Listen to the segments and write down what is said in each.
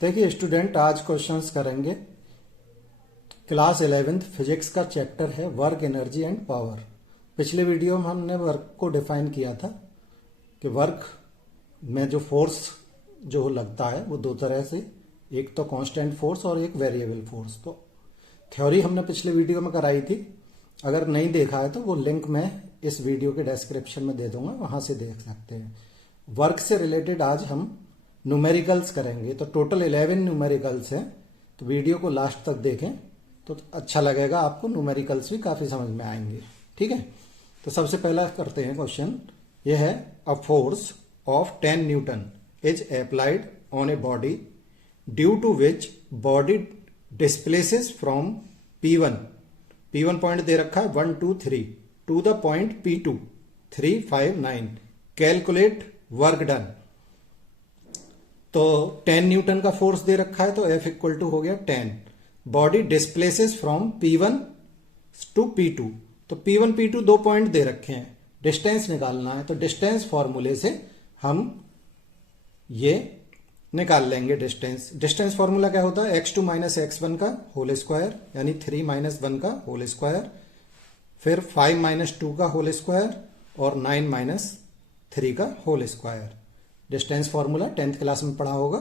देखिए स्टूडेंट, आज क्वेश्चंस करेंगे। क्लास 11th फिजिक्स का चैप्टर है वर्क, एनर्जी एंड पावर। पिछले वीडियो में हमने वर्क को डिफाइन किया था कि वर्क में जो फोर्स जो लगता है वो दो तरह से, एक तो कांस्टेंट फोर्स और एक वेरिएबल फोर्स। तो थ्योरी हमने पिछले वीडियो में कराई थी। अगर नहीं देखा है तो वो लिंक मैं इस वीडियो के डिस्क्रिप्शन में दे दूंगा, वहां से देख सकते हैं। वर्क से रिलेटेड आज हम न्यूमेरिकल्स करेंगे। तो टोटल 11 न्यूमेरिकल्स हैं, तो वीडियो को लास्ट तक देखें तो अच्छा लगेगा आपको। न्यूमेरिकल्स भी काफी समझ में आएंगे, ठीक है। तो सबसे पहला करते हैं क्वेश्चन। यह है a force of 10 newton is applied on a body due to which body displaces from P1 point दे रखा है 1 2 3 to the point P2 3 5 9। Calculate work done. तो 10 न्यूटन का फोर्स दे रखा है, तो F इक्वल टू हो गया 10। Body displaces from P1 to P2। तो P1 P2 दो पॉइंट दे रखे हैं, डिस्टेंस निकालना है। तो डिस्टेंस फॉर्मूले से हम ये निकाल लेंगे। डिस्टेंस फॉर्मूला क्या होता है? x2 माइनस x1 का होल स्क्वायर, यानी 3 माइनस 1 का होल स्क्वायर, फिर 5 माइनस 2 का होल स्क्वायर और 9 माइनस 3 का whole square. Distance formula 10th class में पढ़ा होगा।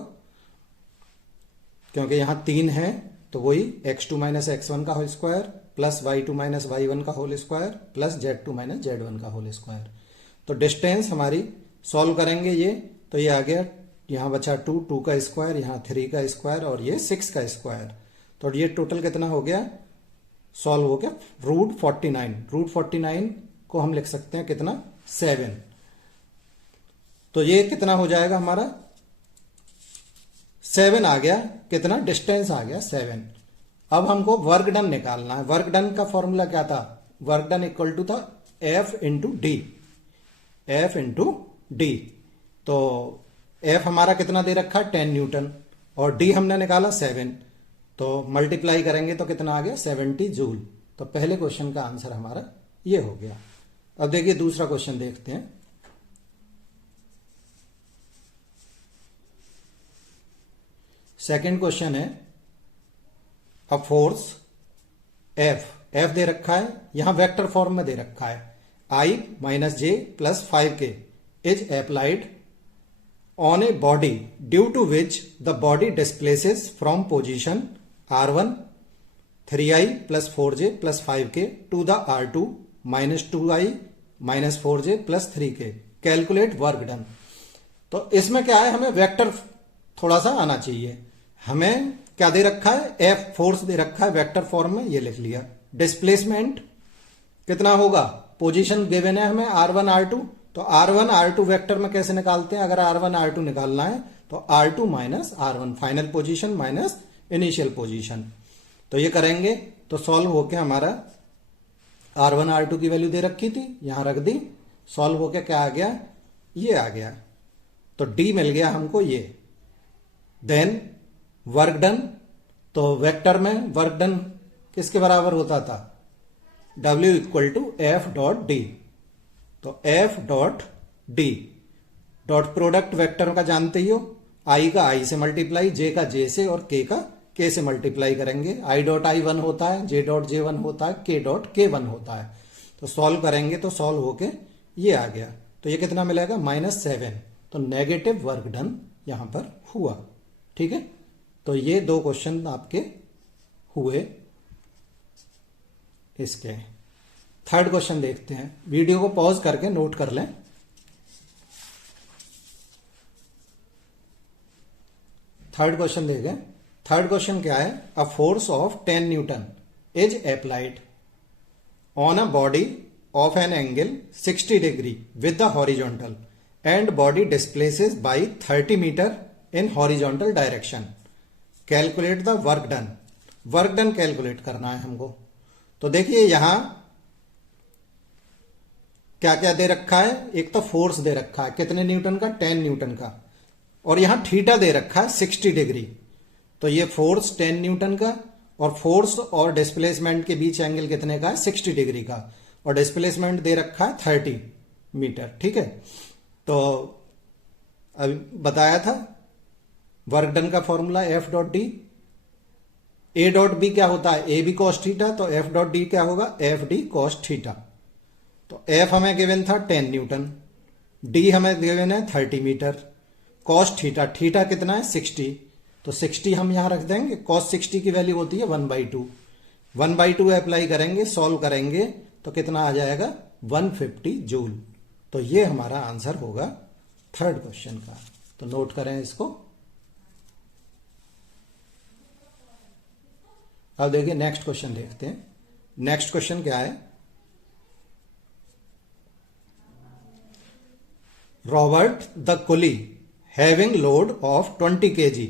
क्योंकि यहां 3 है तो वही x2 माइनस x1 का whole square plus y2 minus y1 का whole square plus z2 minus z1 का होल स्क्वायर। तो डिस्टेंस हमारी सॉल्व करेंगे ये, तो ये आ गया, यहां बचा 2 का स्क्वायर, यहां 3 का स्क्वायर और ये 6 का स्क्वायर। तो ये टोटल कितना हो गया? सॉल्व हो गया रूट 49। रूट 49 को हम लिख सकते हैं कितना? 7। तो ये कितना हो जाएगा हमारा? 7 आ गया। कितना? डिस्टेंस आ गया 7। अब हमको वर्क डन निकालना है। वर्क डन का फॉर्मूला क्या था? वर्क डन इक्वल टू था F into D. F into D. तो F हमारा कितना दे रखा है? 10 न्यूटन और D हमने निकाला 7। तो मल्टीप्लाई करेंगे तो कितना आ गया? 70 जूल। तो पहले क्वेश्चन का आंसर हमारा ये हो गया। अब देखिए दूसरा क्वेश्चन देखते हैं। सेकेंड क्वेश्चन है अ फोर्स F दे रखा है, यहां वेक्टर फॉर्म में दे रखा है, I minus J plus 5K is applied on a body due to which the body displaces from position R1 3I plus 4J plus 5K to the R2 minus 2I minus 4J plus 3K। Calculate work done. तो इसमें क्या है, हमें vector थोड़ा सा आना चाहिए। हमें क्या दे रखा है? F फोर्स दे रखा है वेक्टर फॉर्म में, ये लिख लिया। डिस्प्लेसमेंट कितना होगा? पोजीशन गिवन है हमें R1 R2। तो R1 R2 वेक्टर में कैसे निकालते हैं? अगर R1 R2 निकालना है तो R2 minus R1, final position minus initial position. तो ये करेंगे तो सॉल्व होके हमारा R1 R2 की वैल्यू दे रखी थी, यहां रख दी। सॉल्व होके क्या आ गया? ये आ गया। तो D मिल गया हमको ये। Then work done. तो वेक्टर में वर्क डन किसके बराबर होता था? W equal to F dot D. तो F dot D, dot product vector का जानते ही हो, I का I से मल्टीप्लाई, J का J से और K का K से मल्टीप्लाई करेंगे। I डॉट I 1 होता है, J डॉट J 1 होता है, K डॉट K 1 होता है। तो सॉल्व करेंगे तो सॉल्व होके ये आ गया। तो ये कितना मिलेगा? -7। तो नेगेटिव वर्क डन यहां पर हुआ, ठीक है। तो ये दो क्वेश्चन आपके हुए इसके। थर्ड क्वेश्चन देखते हैं। वीडियो को पॉज करके नोट कर लें। थर्ड क्वेश्चन देखें। थर्ड क्वेश्चन क्या है? A force of 10 newton is applied on a body of an angle 60 degree with the horizontal and body displaces by 30 metre in horizontal direction. Calculate the work done. Work done calculate करना है हमको। तो देखिए यहां क्या क्या दे रखा है? एक तो फोर्स दे रखा है, कितने न्यूटन का? 10 न्यूटन का। और यहां थीटा दे रखा है 60 डिग्री। तो ये फोर्स 10 न्यूटन का और फोर्स और डिस्प्लेसमेंट के बीच एंगल कितने का है? 60 डिग्री का। और डिस्प्लेसमेंट दे रखा है 30 मीटर, ठीक है। तो अभी बताया था वर्क डन का formula F dot D, A dot B क्या होता है, ए बी कॉस थीटा, तो एफ डॉट डी क्या होगा, एफ डी कॉस थीटा। तो एफ हमें गिवन था 10 न्यूटन, डी हमें गिवन है 30 मीटर, कॉस थीटा, थीटा कितना है 60, तो 60 हम यहां रख देंगे, कॉस 60 की वैल्यू होती है 1/2, 1/2 अप्लाई करेंगे, सॉल्व करेंगे तो कितना आ जाएगा 150 जूल। तो ये हमारा आंसर होगा थर्ड क्वेश्चन का। तो नोट करें इसको। अब देखिए नेक्स्ट क्वेश्चन देखते हैं। नेक्स्ट क्वेश्चन क्या है, Robert the coolie having load of 20 kg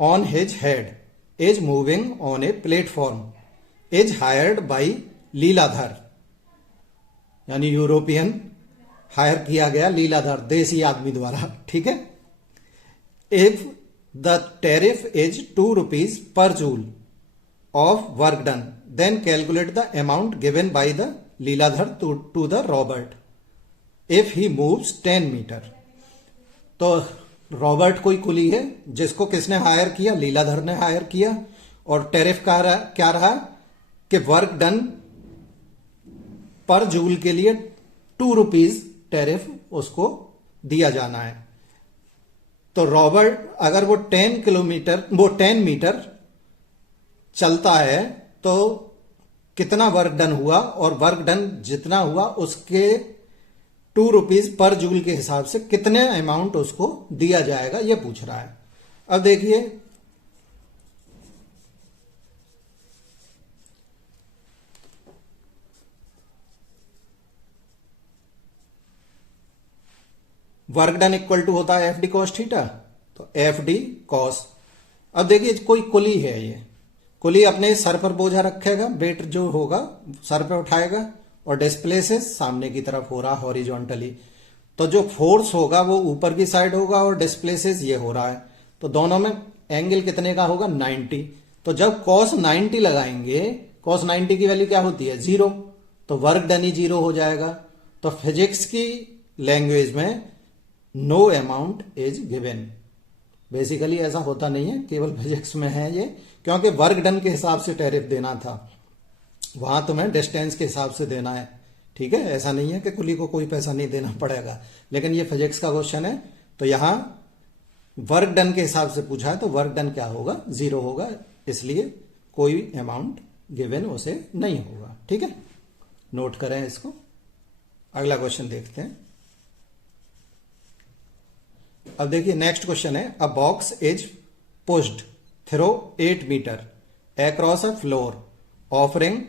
on his head is moving on a platform is hired by Leeladhar, यानी यूरोपियन हायर किया गया लीलाधर देसी आदमी द्वारा, ठीक है। If the tariff is 2 rupees per joule of work done, then calculate the amount given by the Leeladhar to the Robert if he moves 10 metre. तो Robert कोई कुली है जिसको किसने हायर किया, लीलाधर ने हायर किया, और टैरिफ क्या रहा कि वर्क डन पर जूल के लिए 2 रुपीज टैरिफ उसको दिया जाना है। तो रॉबर्ट अगर वो 10 मीटर चलता है तो कितना वर्क डन हुआ, और वर्क डन जितना हुआ उसके 2 रुपीज पर जूल के हिसाब से कितने अमाउंट उसको दिया जाएगा, ये पूछ रहा है। अब देखिए वर्क डन इक्वल टू होता है एफ डी कॉस थीटा, तो एफ डी कॉस। अब देखिए कोई कुली है, ये कुली अपने सर पर बोझा रखेगा, वेट जो होगा सर पे उठाएगा, और डिस्प्लेसेस सामने की तरफ हो रहा हॉरिजॉन्टली, तो जो फोर्स होगा वो ऊपर की साइड होगा और डिस्प्लेसेस ये हो रहा है, तो दोनों में एंगल कितने का होगा 90। तो जब cos 90 लगाएंगे, cos 90 की वैल्यू क्या होती है 0, तो वर्क डन ही 0 हो जाएगा। तो फिजिक्स की लैंग्वेज में no amount is given, basically ऐसा होता नहीं है, केवल फिजिक्स में है ये, क्योंकि वर्क डन के हिसाब से टैरिफ देना था, वहां तुम्हें डिस्टेंस के हिसाब से देना है, ठीक है। ऐसा नहीं है कि कुली को कोई पैसा नहीं देना पड़ेगा, लेकिन ये फिजिक्स का क्वेश्चन है, तो यहां वर्क डन के हिसाब से पूछा है, तो वर्क डन क्या होगा 0 होगा, इसलिए कोई अमाउंट गिवन उसे नहीं होगा, ठीक है। नोट करें इसको। अगला क्वेश्चन देखते हैं। अब देखिए नेक्स्ट क्वेश्चन है, a box is pushed through 8 metre across a floor offering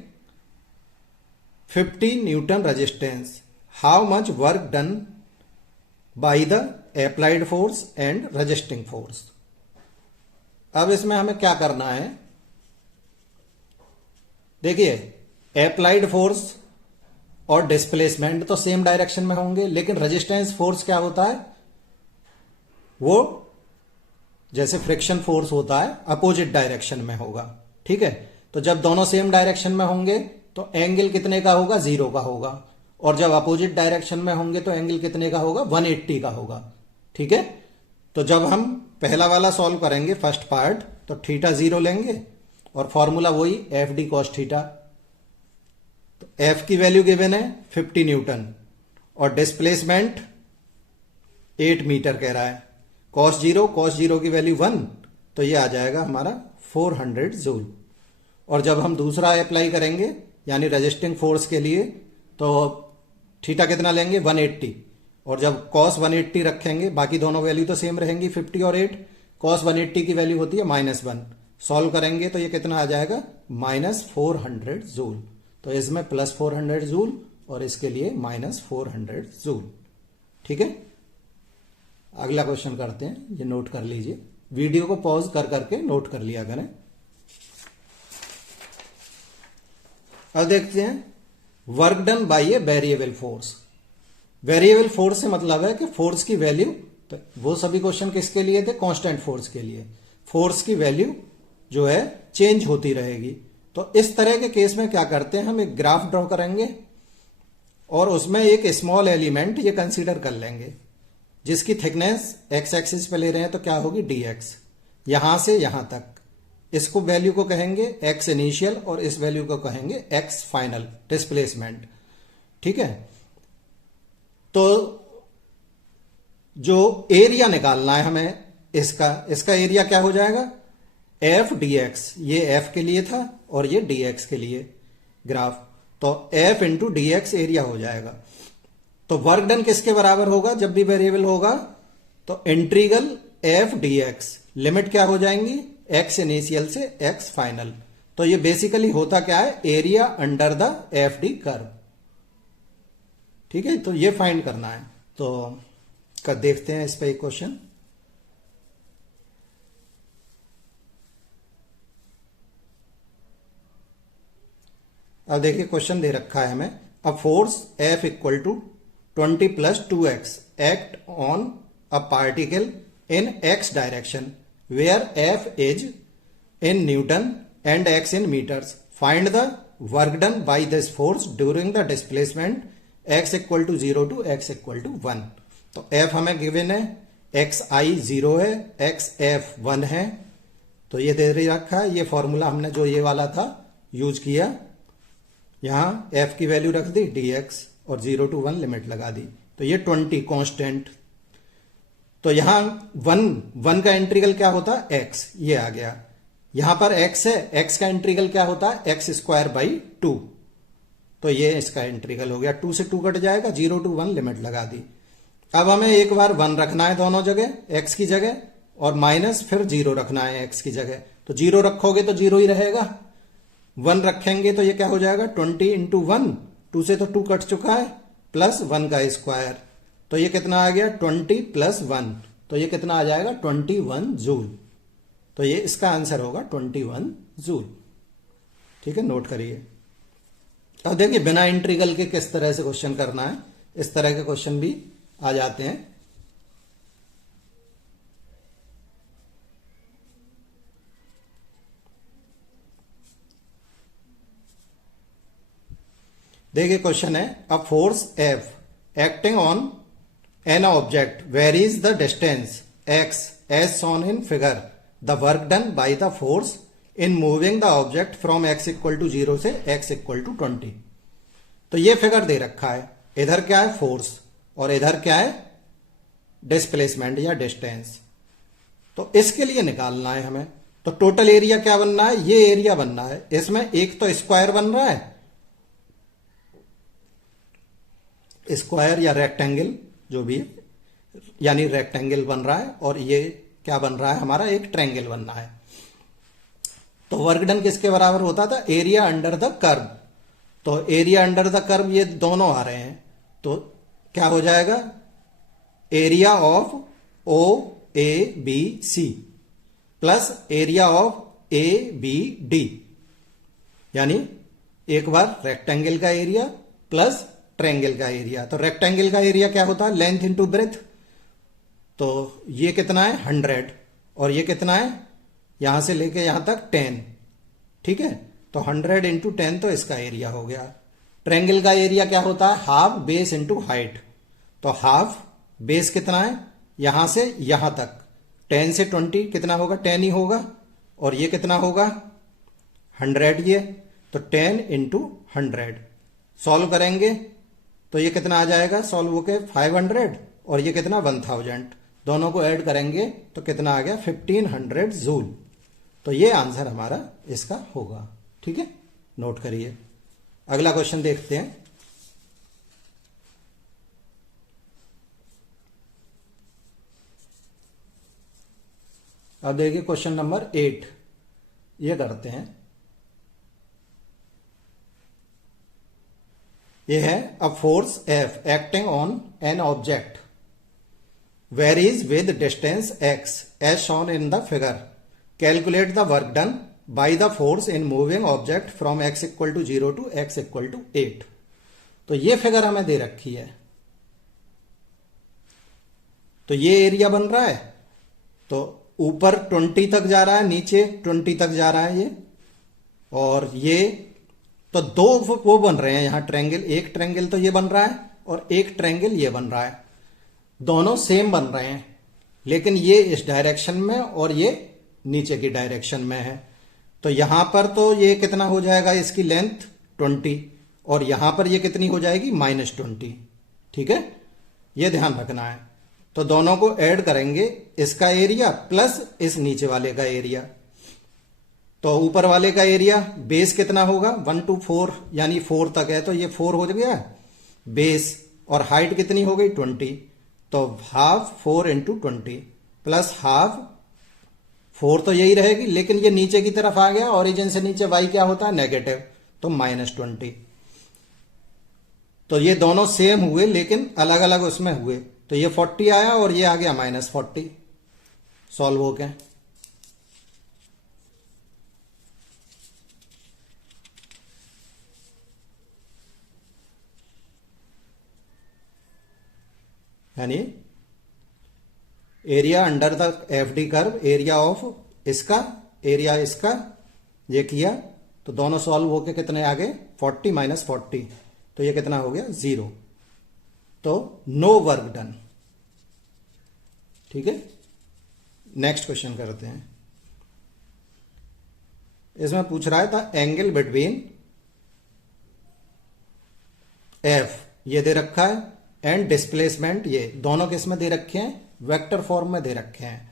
50 newton resistance, how much work done by the applied force and resisting force. अब इसमें हमें क्या करना है, देखिए अप्लाइड फोर्स और डिस्प्लेसमेंट तो सेम डायरेक्शन में होंगे, लेकिन रेजिस्टेंस फोर्स क्या होता है, वो जैसे फ्रिक्शन फोर्स होता है अपोजिट डायरेक्शन में होगा, ठीक है। तो जब दोनों सेम डायरेक्शन में होंगे तो एंगल कितने का होगा 0 का होगा, और जब अपोजिट डायरेक्शन में होंगे तो एंगल कितने का होगा 180 का होगा, ठीक है। तो जब हम पहला वाला सॉल्व करेंगे फर्स्ट पार्ट, तो थीटा 0 लेंगे और फॉर्मूला वही एफ डी कॉस थीटा। तो एफ की वैल्यू गिवन है 50 न्यूटन और डिस्प्लेसमेंट 8 मीटर कह रहा है, कॉस 0 की वैल्यू 1, तो ये आ जाएगा हमारा 400 जूल। और जब हम दूसरा अप्लाई करेंगे यानी रेजिस्टिंग फोर्स के लिए, तो थीटा कितना लेंगे 180, और जब कॉस 180 रखेंगे, बाकी दोनों वैल्यू तो सेम रहेंगी 50 और 8, कॉस 180 की वैल्यू होती है -1, सॉल्व करेंगे तो ये कितना आ जाएगा -400 जूल। तो इसमें +400 जूल और इसके लिए -400 जूल, ठीक है। अगला क्वेश्चन करते हैं, ये नोट कर लीजिए, वीडियो को पॉज कर करके नोट कर लिया करें। अब देखते हैं work done bye a variable force. Variable force से मतलब है कि फोर्स की वैल्यू, तो वो सभी क्वेश्चन किसके लिए थे, कांस्टेंट फोर्स के लिए, फोर्स की वैल्यू जो है चेंज होती रहेगी। तो इस तरह के केस में क्या करते हैं, हम एक ग्राफ ड्रॉ करेंगे और उसमें एक स्मॉल एलिमेंट ये कंसीडर कर लेंगे जिसकी थिकनेस एक्स एक्सिस पे ले रहे हैं, तो क्या होगी dx, यहां से यहां तक, इसको वैल्यू को कहेंगे एक्स इनिशियल और इस वैल्यू को कहेंगे एक्स फाइनल डिस्प्लेसमेंट। ठीक है, तो जो एरिया निकालना है हमें इसका एरिया क्या हो जाएगा, एफ डी एक्स। ये एफ के लिए था और ये डी एक्स के लिए ग्राफ, तो F into D x area हो जाएगा। तो वर्क डन किसके बराबर होगा जब भी वेरिएबल होगा, तो integral F D x, limit क्या हो जाएंगी एक्स इनिशियल से एक्स फाइनल। तो ये बेसिकली होता क्या है, area under the F D curve. ठीक है, तो ये फाइंड करना है। तो कर देखते हैं इस पे एक क्वेश्चन। अब देखिए क्वेश्चन दे रखा है हमें, a force F equal to 20 plus 2x act on a particle in x direction where F is in newton and x in metres. Find the work done by this force during the displacement x equal to 0 to x equal to 1। तो F हमें given है, xi 0 है, xf 1 है, तो ये दे रखा है। ये फॉर्मूला हमने जो ये वाला था यूज किया, यहां f की वैल्यू रख दी dx और 0 टू 1 लिमिट लगा दी। तो ये 20 कांस्टेंट, तो यहां 1 का इंटीग्रल क्या होता है x, ये आ गया। यहां पर x है, x का इंटीग्रल क्या होता है एक्स स्क्वायर बाई 2, तो ये इसका इंटीग्रल हो गया। 2 से 2 कट जाएगा, 0 टू 1 लिमिट लगा दी। अब हमें एक बार 1 रखना है दोनों जगह, x की जगह, और माइनस फिर 0 रखना है x की जगह। तो 0 रखोगे तो 0 ही रहेगा, 1 रखेंगे तो ये क्या हो जाएगा 20 इंटू 1, 2 से तो 2 कट चुका है, प्लस 1 का स्क्वायर, तो ये कितना आ गया 20 प्लस 1, तो ये कितना आ जाएगा 21 जूल। तो ये इसका आंसर होगा 21 जूल। ठीक है, नोट करिए। अब देखिए बिना इंटीग्रल के किस तरह से क्वेश्चन करना है, इस तरह के क्वेश्चन भी आ जाते हैं। देखिए क्वेश्चन है, a force F acting on an object varies the distance x as shown in figure. The work done by the force in moving the object from x equal to 0 से x equal to 20। तो ये figure दे रखा है, इधर क्या है force और इधर क्या है डिस्प्लेसमेंट या डिस्टेंस। तो इसके लिए निकालना है हमें, तो टोटल एरिया क्या बनना है, ये एरिया बनना है। इसमें एक तो स्क्वायर बन रहा है, स्क्वायर या रेक्टेंगल जो भी, यानी रेक्टेंगल बन रहा है, और ये क्या बन रहा है हमारा एक ट्रायंगल बनना है। तो वर्क डन किसके बराबर होता था, एरिया अंडर द कर्व। तो एरिया अंडर द कर्व ये दोनों आ रहे हैं, तो क्या हो जाएगा area of O A B C plus area of A B D, यानी एक बार रेक्टेंगल का एरिया प्लस ट्रायंगल का एरिया। तो रेक्टेंगल का एरिया क्या होता है लेंथ इंटू ब्रेथ, तो ये कितना है 100 और ये कितना है यहां से लेके यहां तक 10। ठीक है, तो 100 इंटू 10 तो इसका एरिया हो गया। ट्रायंगल का एरिया क्या होता है हाफ बेस इंटू हाइट, तो हाफ बेस कितना है यहां से यहां तक, 10 से 20 कितना होगा 10 ही होगा, और ये कितना होगा 100 ये, तो 10 इंटू 100 सॉल्व करेंगे तो ये कितना आ जाएगा सॉल्व होके 500, और ये कितना 1000, दोनों को ऐड करेंगे तो कितना आ गया 1500 जूल। तो ये आंसर हमारा इसका होगा। ठीक है, नोट करिए। अगला क्वेश्चन देखते हैं। अब देखिए क्वेश्चन नंबर 8, ये करते हैं। ये है a force F acting on an object varies with distance x as shown in the figure. Calculate the work done by the force in moving object from x equal to 0 to x equal to 8। तो ये figure हमें दे रखी है, तो ये area बन रहा है, तो ऊपर 20 तक जा रहा है, नीचे 20 तक जा रहा है ये, और ये तो दो वो बन रहे हैं यहां ट्रायंगल, एक ट्रायंगल तो ये बन रहा है और एक ट्रायंगल ये बन रहा है। दोनों सेम बन रहे हैं, लेकिन ये इस डायरेक्शन में और ये नीचे की डायरेक्शन में है। तो यहां पर तो ये कितना हो जाएगा, इसकी लेंथ 20, और यहां पर ये कितनी हो जाएगी, -20। ठीक है, ये ध्यान रखना है। तो दोनों को ऐड करेंगे, इसका एरिया प्लस इस नीचे वाले का एरिया। तो ऊपर वाले का एरिया बेस कितना होगा, 1 to 4 यानी 4 तक है, तो ये 4 हो गया बेस, और हाइट कितनी हो गई 20। तो हाफ 4 into 20 प्लस हाफ 4 तो यही रहेगी, लेकिन ये नीचे की तरफ आ गया, ओरिजिन से नीचे y क्या होता है, नेगेटिव, तो -20। तो ये दोनों सेम हुए लेकिन अलग अलग उसमें हुए, तो ये 40 आया और ये आ गया -40, सॉल्व हो गया। यानी area under the FD curve, area of इसका, एरिया इसका, ये किया तो दोनों सॉल्व होके कितने आ गए, 40 - 40, तो ये कितना हो गया, 0। तो नो वर्क डन। ठीक है, नेक्स्ट क्वेश्चन करते हैं। इसमें पूछ रहा है था एंगल बिटवीन एफ, ये दे रखा है, एंड डिस्प्लेसमेंट, ये दोनों किस में दे रखे हैं, वेक्टर फॉर्म में दे रखे हैं।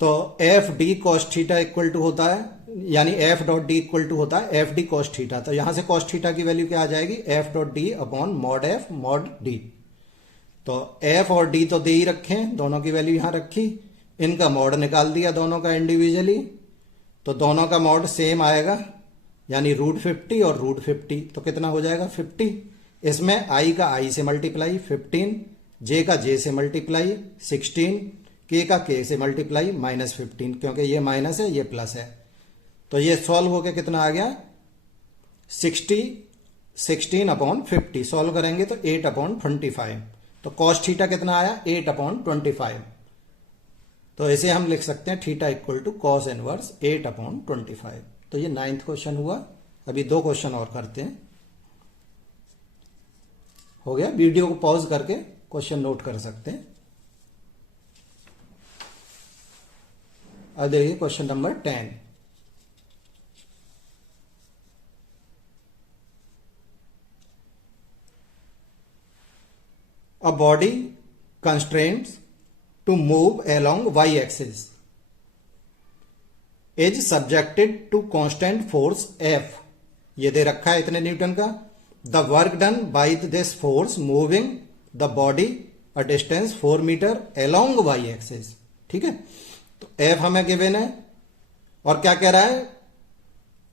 तो F D cos theta equal to होता है, यानी F dot D equal to होता है एफ डी कॉस थीटा। तो यहां से कॉस थीटा की वैल्यू क्या आ जाएगी, F dot D upon mod F mod D. तो एफ और डी तो दे ही रखे हैं, दोनों की वैल्यू यहां रखी, इनका मॉड निकाल दिया दोनों का इंडिविजुअली। तो दोनों का मॉड सेम आएगा, यानी √50 और √50, तो कितना हो जाएगा 50। इसमें आई का आई से मल्टीप्लाई 15, जे का जे से मल्टीप्लाई 16, के का के से मल्टीप्लाई -15, क्योंकि ये माइनस है ये प्लस है। तो ये सॉल्व होके कितना आ गया 16/50, सॉल्व करेंगे तो 8/25। तो कॉस थीटा कितना आया 8/25। तो इसे हम लिख सकते हैं theta equal to cos inverse 8/25। तो ये 9th क्वेश्चन हुआ। अभी 2 क्वेश्चन और करते हैं, हो गया। वीडियो को पॉज करके क्वेश्चन नोट कर सकते हैं। अब देखिए question number 10। A body constraints to move along y-axis is subjected to constant force F, ये दे रखा है इतने न्यूटन का। The work done by this force moving the body a distance 4 metre along y-axis, ठीक है। तो F हमें given है और क्या कह रहा है,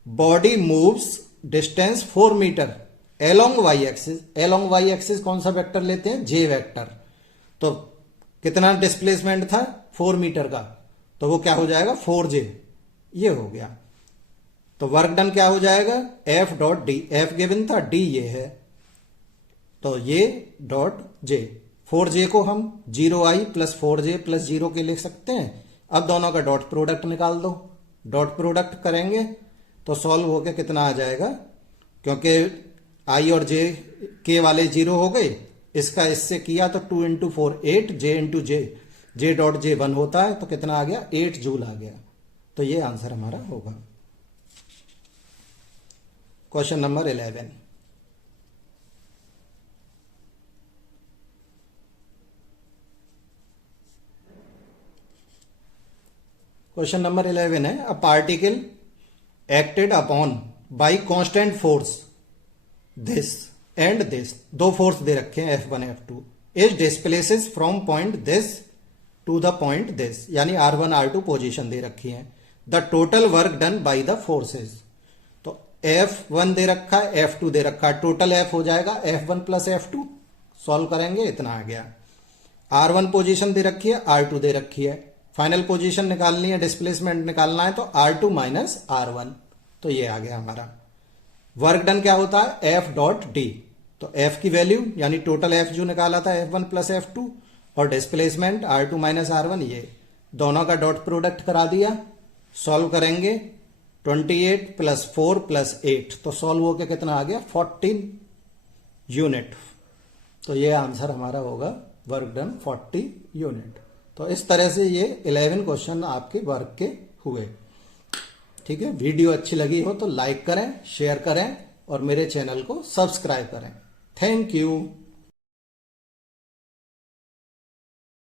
body moves distance 4 metre along y-axis। along y-axis कौन सा वेक्टर लेते हैं, j वेक्टर। तो कितना डिस्प्लेसमेंट था 4 मीटर का, तो वो क्या हो जाएगा 4j, ये हो गया। तो वर्क डन क्या हो जाएगा F dot D, F given था, डी ये है, तो ये डॉट जे। 4j को हम 0i प्लस 4j प्लस 0 के लिख सकते हैं। अब दोनों का डॉट प्रोडक्ट निकाल दो, डॉट प्रोडक्ट करेंगे तो सॉल्व होकर कितना आ जाएगा, क्योंकि आई और जे के वाले 0 हो गए, इसका इससे किया तो 2 × 4 8, j × j, j dot J 1 होता है, तो कितना आ गया 8 जूल आ गया। तो ये आंसर हमारा होगा। Question number 11। क्वेश्चन नंबर 11 है, a particle acted upon by constant force this and this, 2 force दे रखे हैं F1 F2, is displaces from point this to the point this, यानी R1 R2 पोजीशन दे रखी है। The total work done by the forces, तो F1 दे रखा है, F2 दे रखा है, टोटल F हो जाएगा F1 प्लस F2, सॉल्व करेंगे इतना आ गया। R1 पोजीशन दे रखी है, R2 दे रखी है, फाइनल पोजीशन निकालनी है, डिस्प्लेसमेंट निकालना है, तो R2 माइनस R1, तो ये आ गया हमारा। वर्क डन क्या होता है F डॉट डी, तो F की वैल्यू यानी टोटल F जो निकाला था F1 प्लस F2, और डिस्प्लेसमेंट R2 माइनस R1, ये दोनों का डॉट प्रोडक्ट करा दिया। सॉल्व करेंगे 28 प्लस 4 प्लस 8, तो सॉल्व होकर कितना आ गया 14 यूनिट। तो ये आंसर हमारा होगा वर्क डन 40 यूनिट। तो इस तरह से ये 11 क्वेश्चन आपके वर्क के हुए। ठीक है, वीडियो अच्छी लगी हो तो लाइक करें, शेयर करें और मेरे चैनल को सब्सक्राइब करें। Thank you.